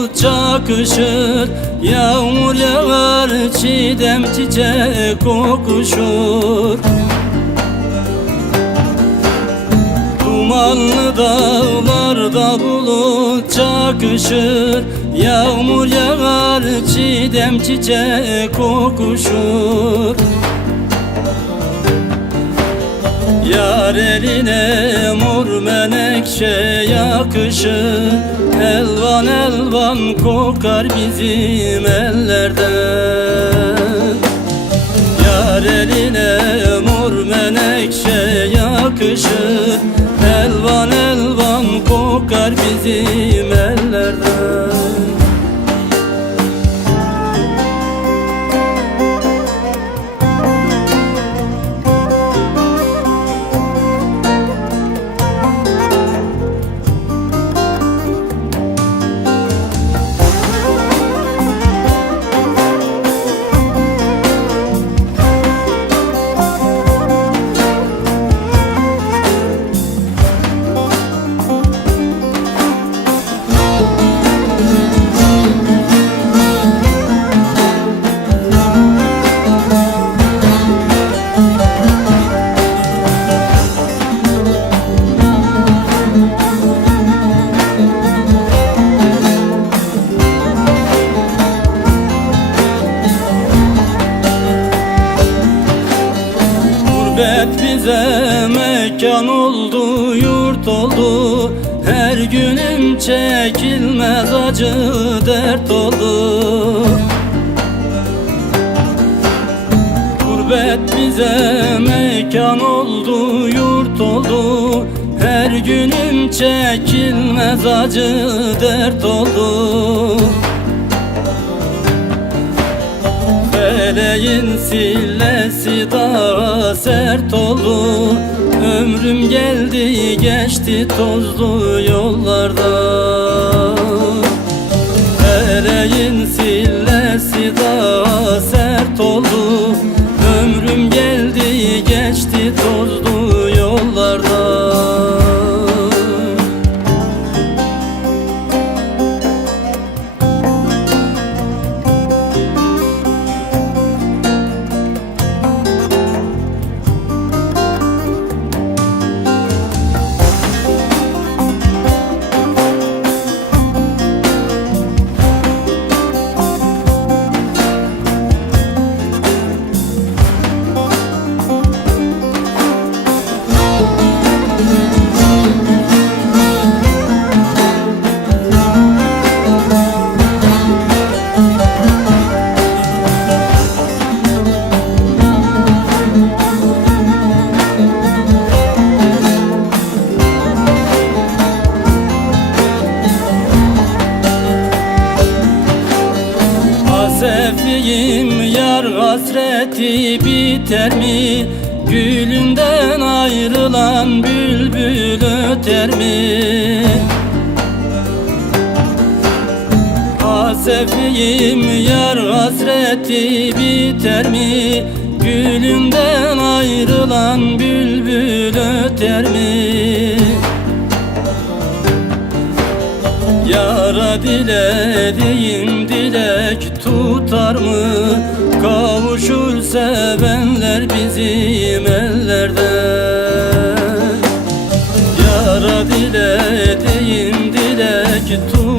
yakışır Yağmur yağar çiğdem çiçek kokuşur. Dumanlı dağlarda bulut çakışır Yağmur yağar çiğdem çiçek kokuşur Yar eline mor menekşe yakışır Elvan elvan kokar bizim ellerden. Yar eline mor menekşe yakışır Elvan elvan kokar bizim ellerden Gurbet bize mekan oldu, yurt oldu. Her günüm çekilmez acı dert oldu. Gurbet bize mekan oldu, yurt oldu. Her günüm çekilmez acı dert oldu Feleğin sillesi daha sert oldu Ömrüm geldi geçti tozlu yollarda. Feleğin sillesi Hasefliyim yar hasreti biter mi? Gülünden ayrılan bülbül öter mi? Hasefliyim yar hasreti biter mi? Gülünden ayrılan bülbül öter mi? Yara dilediğim dilek tutar mı? Kavuşur sevenler bizim ellerden Yara dilediğim dilek tutar